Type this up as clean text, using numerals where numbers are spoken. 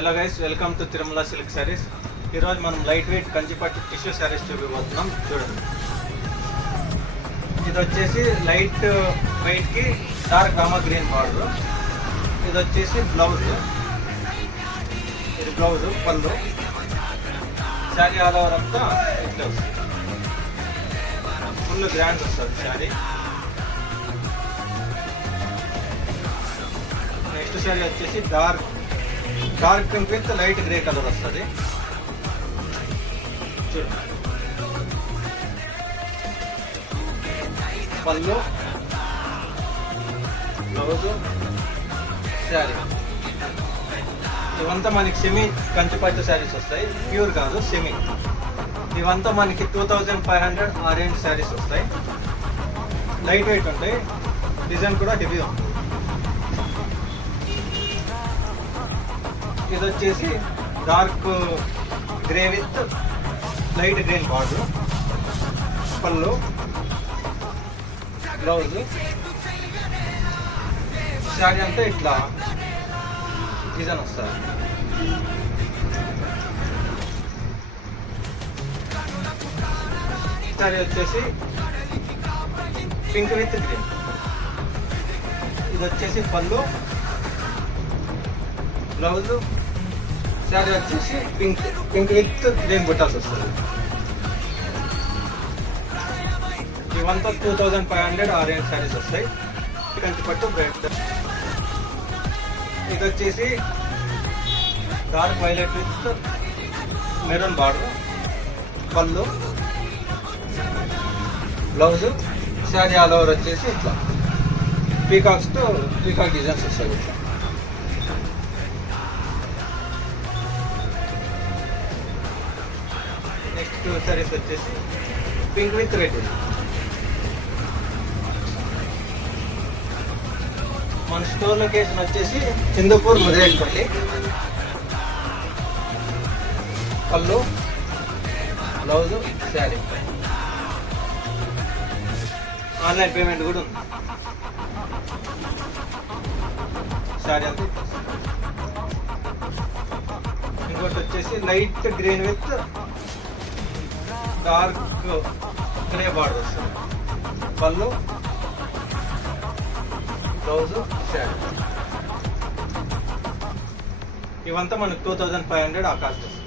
Hello guys, welcome to Tirumala silk saris. ఈరోజు మనం light weight Kanchipattu tissue saris చూపిపోతున్నాం. చూడండి, ఇది వచ్చేసి లైట్ వెయిట్కి డార్క్ రామా గ్రీన్ బార్డర్. ఇది వచ్చేసి బ్లౌజ్, ఇది బ్లౌజ్ పళ్ళు. శారీ ఆల్ ఓవర్ అంతా ఇట్లా వస్తుంది, ఫుల్ గ్రాండ్ వస్తుంది శారీ. నెక్స్ట్ శారీ వచ్చేసి dark pink with light grey colour వస్తుంది. చూడండి, పళ్ళు, బ్లౌజు, శారీ. ఇవంతా మనకి సెమీ కంచిపట్టు శారీస్ వస్తాయి, ప్యూర్ కాదు, సెమీ. ఇవంతా మనకి 2500 ఆ రేంజ్ శారీస్ వస్తాయి. లైట్ వెయిట్ ఉంటాయి, డిజైన్ కూడా హెవీ ఉంటుంది. ఇది వచ్చేసి dark grey with light green border, పళ్ళు, బ్లౌజ్. శారీ అంతా ఇట్లా డిజైన్ వస్తుంది. శారీ వచ్చేసి పింక్ విత్ గ్రీన్. ఇది వచ్చేసి పళ్ళు, బ్లౌజ్. శారీ వచ్చేసి పింక్ విత్ గ్రీన్ బుట్టాస్ వస్తుంది. ఇవంతా 2500 ఆ రేంజ్ శారీస్ వస్తాయి. కంచిపట్టు బ్రాండ్. ఇది వచ్చేసి dark violet with maroon border, పళ్ళు, బ్లౌజ్. శారీ ఆల్ ఓవర్ వచ్చేసి ఇట్లా పీకాక్ డిజైన్స్ వస్తాయి. ఇట్లా నెక్స్ట్ శారీస్ వచ్చేసి పింక్ విత్ రెడ్. మన స్టోర్ లొకేషన్ వచ్చేసి హిందూపూర్ ముదిరేట్పల్లి. పళ్ళు, బ్లౌజు, శారీ. ఆన్లైన్ పేమెంట్ కూడా ఉంది. శారీ అంతా ఇంకోటి వచ్చేసి light green with dark grey border వస్తుంది. పళ్ళు, బ్లౌజు, శారీ. ఇవంతా మనకు 2500 ఆ కాస్ట్ వస్తుంది.